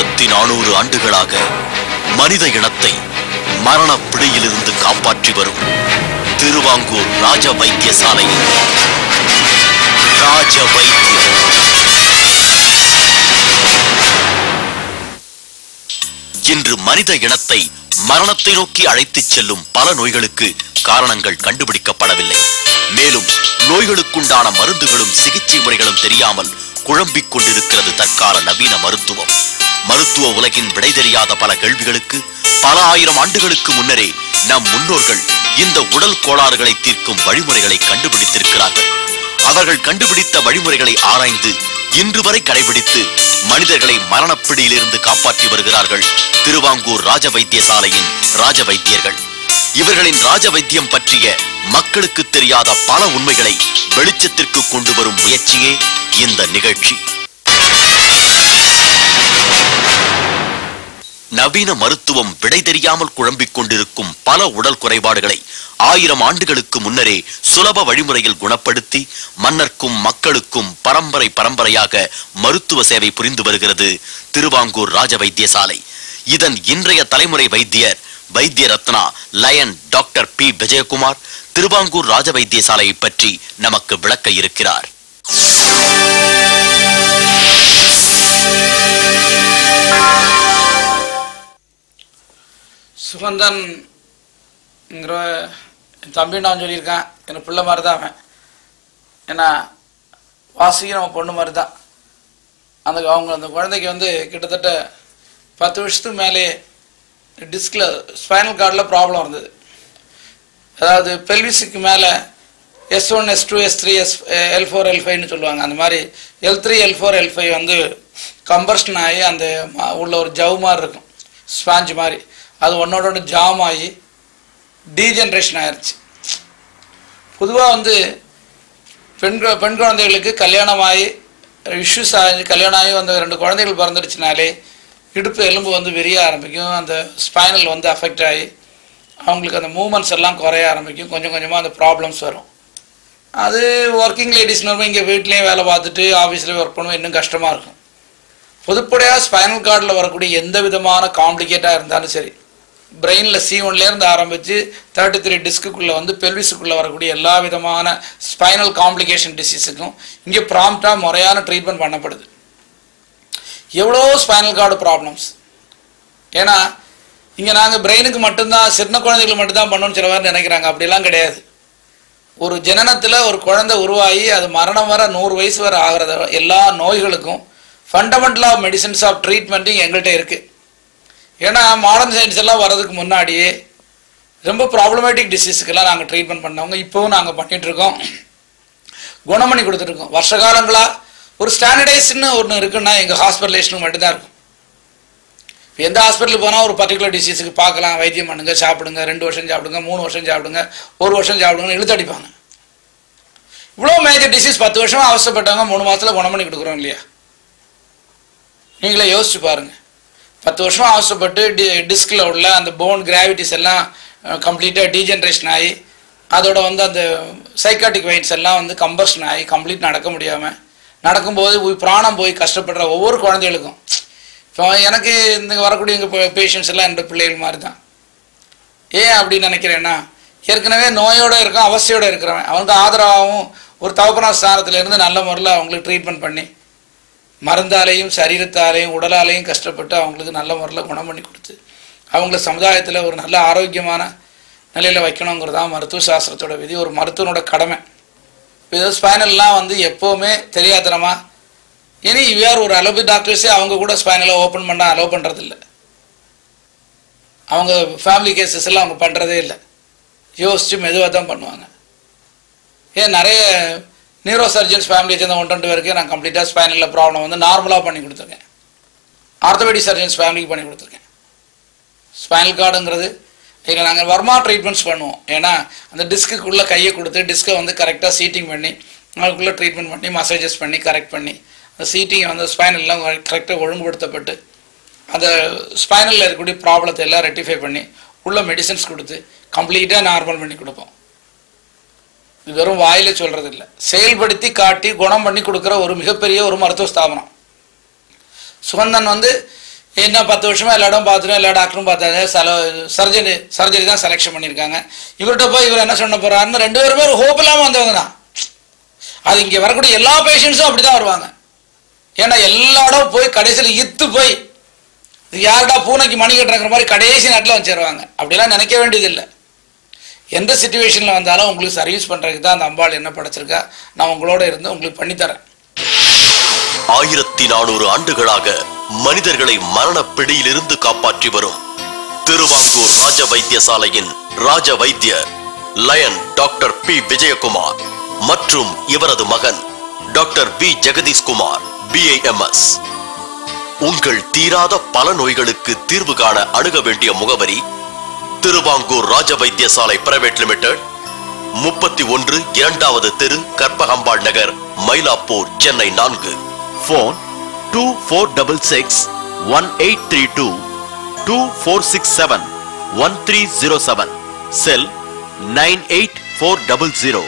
1400 ஆண்டுகளாக மனித இனத்தை மரண பிடியிலிருந்து காப்பாற்றி வரும் திருவாங்கூர் ராஜ வைத்தியசாலையில் ராஜ வைத்தியம். இன்று மனித இனத்தை மரணத்தை நோக்கி அழைத்துச் செல்லும் பல நோய்களுக்கு காரணங்கள் கண்டுபிடிக்கப்படவில்லை. மேலும் நோய்களுக்குண்டான மருந்துகளும் சிகிச்சை முறைகளும் தெரியாமல் குழம்பிக் கொண்டிருக்கிறது தற்கால நவீன மருத்துவம். மருத்துவ உலகின் விடை தெரியாத பல கேள்விகளுக்கு பல ஆயிரம் ஆண்டுகளுக்கு முன்னரே நம் முன்னோர்கள் இந்த உடல் கோளாறுகளை தீர்க்கும் வழிமுறைகளை கண்டுபிடித்திருக்கிறார்கள். அவர்கள் கண்டுபிடித்த வழிமுறைகளை ஆராய்ந்து இன்று வரை கடைபிடித்து மனிதர்களை மரணப்பிடியிலிருந்து காப்பாற்றி வருகிறார்கள் திருவாங்கூர் ராஜ வைத்தியசாலையின் ராஜ வைத்தியர்கள். இவர்களின் ராஜ வைத்தியம் பற்றிய மக்களுக்கு தெரியாத பல உண்மைகளை வெளிச்சத்திற்கு கொண்டு வரும் முயற்சியே இந்த நிகழ்ச்சி. நவீன மருத்துவம் விடை தெரியாமல் குழம்பிக் கொண்டிருக்கும் பல உடல் குறைபாடுகளை 1000 ஆண்டுகளுக்கு முன்னரே சுலப வழிமுறையில் குணப்படுத்தி மன்னர்க்கும் மக்களுக்கும் பரம்பரை பரம்பரையாக மருத்துவ சேவை புரிந்து வருகிறது திருவாங்கூர் ராஜ வைத்தியசாலை. இதன் இன்றைய தலைமுறை வைத்தியர் Vaidya Ratna lion doctor P Vijayakumar Thiruvankur Raja வைத்தியசாலையை பற்றி நமக்கு விளக்க இருக்கிறார். சுகந்தன் தம்பி நான் சொல்லியிருக்கேன், எனக்கு பிள்ளை மாதிரி தான் அவன். ஏன்னா வாசிக்கு நம்ம பொண்ணு மாதிரி தான். அந்த குழந்தைக்கு வந்து கிட்டத்தட்ட 10 வருஷத்துக்கு மேலே டிஸ்கில் ஸ்பைனல் கார்டில் ப்ராப்ளம் இருந்தது. அதாவது பெல்விஸுக்கு மேலே S1 S2 S3 L4 L5ன்னு சொல்லுவாங்க. அந்த மாதிரி L3 L4 L5 வந்து கம்பர்ஷன் ஆகி அந்த உள்ள ஒரு ஜவ் மாதிரி இருக்கும், ஸ்பாஞ்ச் மாதிரி, அது ஒன்னோட ஜாம் ஆகி டீஜென்ரேஷன் ஆயிடுச்சு. பொதுவாக வந்து பெண் குழந்தைகளுக்கு கல்யாணம் ஆகி இஷ்யூஸ் ஆகி கல்யாணம் ஆகி அந்த 2 குழந்தைகள் பிறந்துடுச்சுனாலே இடுப்பு எலும்பு வந்து விரிய ஆரம்பிக்கும். அந்த ஸ்பைனல் வந்து அஃபெக்ட் ஆகி அவங்களுக்கு அந்த மூமெண்ட்ஸ் எல்லாம் குறைய ஆரம்பிக்கும். கொஞ்சம் கொஞ்சமாக அந்த ப்ராப்ளம்ஸ் வரும். அது ஒர்க்கிங் லேடிஸ்னு இங்கே வீட்லேயும் வேலை பார்த்துட்டு ஆஃபீஸ்லேயும் ஒர்க் பண்ணுவோம், இன்னும் கஷ்டமாக இருக்கும். பொதுப்படையாக ஸ்பைனல் கார்டில் வரக்கூடிய எந்த விதமான காம்ப்ளிகேட்டாக இருந்தாலும் சரி, பிரெயினில் C1லேருந்து ஆரம்பித்து 33 டிஸ்க்குள்ளே வந்து பெல்விஸுக்குள்ளே வரக்கூடிய எல்லா விதமான ஸ்பைனல் காம்ப்ளிகேஷன் டிசீஸுக்கும் இங்கே ப்ராம்ப்டாக முறையான ட்ரீட்மெண்ட் பண்ணப்படுது. எவ்வளோ ஸ்பைனல் கார்டு ப்ராப்ளம்ஸ். ஏன்னா இங்கே நாங்கள் பிரெயினுக்கு மட்டும்தான், சின்ன குழந்தைகளுக்கு மட்டும்தான் பண்ணணும்னு சில பேர் நினைக்கிறாங்க. அப்படிலாம் கிடையாது. ஒரு ஜனனத்தில் ஒரு குழந்தை உருவாகி அது மரணம் வர 100 வயசு வரை ஆகிறத எல்லா நோய்களுக்கும் ஃபண்டமெண்டல் ஆஃப் மெடிசன்ஸ் ஆஃப் ட்ரீட்மெண்ட்டும் எங்கள்கிட்ட இருக்குது. ஏன்னா மாடர்ன் சயின்ஸ் எல்லாம் வர்றதுக்கு முன்னாடியே ரொம்ப ப்ராப்ளமேட்டிக் டிசீஸுக்கெல்லாம் நாங்கள் ட்ரீட்மெண்ட் பண்ணவங்க. இப்போவும் நாங்கள் பண்ணிகிட்ருக்கோம், குணம் பண்ணி கொடுத்துட்ருக்கோம். வருஷ காலங்களாக ஒரு ஸ்டாண்டர்டைஸ்ன்னு ஒன்று இருக்குன்னா எங்கள் ஹாஸ்பிட்டலேஷனுக்கு மட்டும்தான் இருக்கும். இப்போ எந்த ஹாஸ்பிட்டலுக்கு போனால் ஒரு பர்டிகுலர் டிசீஸுக்கு பார்க்கலாம், வைத்தியம் பண்ணுங்க, சாப்பிடுங்க, 2 வருஷம் சாப்பிடுங்க, 3 வருஷம் சாப்பிடுங்க, 1 வருஷம் சாப்பிடுங்கன்னு இழுத்தடிப்பாங்க. இவ்வளோ மேஜர் டிசீஸ் 10 வருஷமாக அவசரப்பட்டவங்க 3 மாதத்தில் குணம் பண்ணி கொடுக்குறோம் இல்லையா? நீங்களே யோசிச்சு பாருங்கள். 10 வருஷம் அவசரப்பட்டு டிஸ்கில் உள்ள அந்த போன் கிராவிட்டிஸ் எல்லாம் கம்ப்ளீட்டாக டீஜென்ரேஷன் ஆகி அதோட வந்து அந்த சைக்காட்டிக் வெயின்ஸ் எல்லாம் வந்து கம்பர்ஷன் ஆகி கம்ப்ளீட் நடக்க முடியாமல் நடக்கும்போது பிராணம் போய் கஷ்டப்படுற ஒவ்வொரு குழந்தைகளுக்கும், இப்போ எனக்கு இந்த வரக்கூடிய எங்கள் பேஷண்ட்ஸ் எல்லாம் என்ற பிள்ளைகள் மாதிரி தான். ஏன் அப்படின்னு நினைக்கிறேன்னா, ஏற்கனவே நோயோடு இருக்கான், அவஸ்தையோடு இருக்கிறவன், அவனுக்கு ஆதரவாகவும் ஒரு தகப்பனா ஸ்தானத்திலேருந்து நல்ல முறையில் அவங்களுக்கு ட்ரீட்மெண்ட் பண்ணி மருந்தாலையும் சரீரத்தாலையும் உடலாலையும் கஷ்டப்பட்டு அவங்களுக்கு நல்ல முறையில் குணம் பண்ணி கொடுத்து அவங்கள சமுதாயத்தில் ஒரு நல்ல ஆரோக்கியமான நிலையில் வைக்கணுங்கிறதான் மருத்துவ சாஸ்திரத்தோட விதி, ஒரு மருத்துவனோட கடமை. இப்போ ஸ்பைனல்லாம் வந்து எப்போவுமே தெரியாதனமா இனி இவ்வாறு ஒரு அலோபதி டாக்டர்ஸே அவங்க கூட ஸ்பைனலை ஓப்பன் பண்ண அலோவ் பண்ணுறதில்ல. அவங்க ஃபேமிலி கேசஸ் எல்லாம் அவங்க பண்ணுறதே இல்லை, யோசித்து மெதுவாக தான் பண்ணுவாங்க. ஏன் நிறைய நியூரோ சர்ஜன்ஸ் ஃபேமிலியை சேர்ந்த 1-2 பேருக்கு நான் கம்ப்ளீட்டாக ஸ்பைனலில் ப்ராப்ளம் வந்து நார்மலாக பண்ணி கொடுத்துருக்கேன். ஆர்த்தோபெடிக் சர்ஜன்ஸ் ஃபேமிலிக்கு பண்ணி கொடுத்துருக்கேன். ஸ்பைனல் கார்டுங்கிறது இதில் நாங்கள் வர்மா ட்ரீட்மெண்ட்ஸ் பண்ணுவோம். ஏன்னா அந்த டிஸ்க்குள்ளே கையை கொடுத்து டிஸ்கை வந்து கரெக்டாக சீட்டிங் பண்ணி அதுக்குள்ளே ட்ரீட்மெண்ட் பண்ணி மசாஜஸ் பண்ணி கரெக்ட் பண்ணி அந்த சீட்டிங்கை வந்து ஸ்பைனல்லாம் கரெக்டாக ஒழுங்குபடுத்தப்பட்டு அந்த ஸ்பைனலில் இருக்கக்கூடிய ப்ராப்ளத்தை எல்லாம் ரெக்டிஃபை பண்ணி உள்ள மெடிசன்ஸ் கொடுத்து கம்ப்ளீட்டாக நார்மல் பண்ணி கொடுப்போம். இது வெறும் வாயில சொல்கிறது இல்லை, செயல்படுத்தி காட்டி குணம் பண்ணி கொடுக்குற ஒரு மிகப்பெரிய ஒரு மருத்துவ ஸ்தாபனம். சுகந்தன் வந்து என்ன 10 வருஷமா எல்லா இடம் பார்த்துட்டோம், எல்லா டாக்டரும் பார்த்தாங்க, சர்ஜரி தான் செலெக்ஷன் பண்ணியிருக்காங்க. இவர்கிட்ட போய் இவர் என்ன சொன்ன போறாருன்னு 2 பேருமே ஒரு ஹோப் இல்லாமல் வந்தவங்க தான். அது இங்கே வரக்கூடிய எல்லா பேஷண்ட்ஸும் அப்படி தான் வருவாங்க. ஏன்னா எல்லா இடம் போய் கடைசியில் இத்து போய் யாருடா பூனைக்கு மணி கட்டுறங்கிற மாதிரி கடைசி நாட்டில் வச்சிருவாங்க. அப்படிலாம் நினைக்க வேண்டியதில்லை. எந்த சிச்சுவேஷனில் வந்தாலும் உங்களுக்கு சர்வீஸ் பண்ணுறதுக்கு தான் அந்த அம்பாள் என்ன படைச்சிருக்கா. நான் உங்களோட இருந்து உங்களுக்கு பண்ணித்தரேன். 1400 ஆண்டுகளாக மனிதர்களை மரண பிடியிலிருந்து காப்பாற்றி வரும் திருவாங்கூர் ராஜ வைத்தியசாலையின் ராஜ வைத்தியர் லயன் டாக்டர் பி விஜயகுமார் மற்றும் இவரது மகன் டாக்டர் வி ஜெகதீஷ்குமார் BAMS. உங்கள் தீராத பல நோய்களுக்கு தீர்வு காண அணுக வேண்டிய முகவரி திருவாங்கூர் ராஜ வைத்தியசாலை பிரைவேட் லிமிடெட், 31 2வது தெரு, கற்பகம்பாள் நகர், மயிலாப்பூர், சென்னை 4. போன் 2466 1832 2467 1307. செல் 98400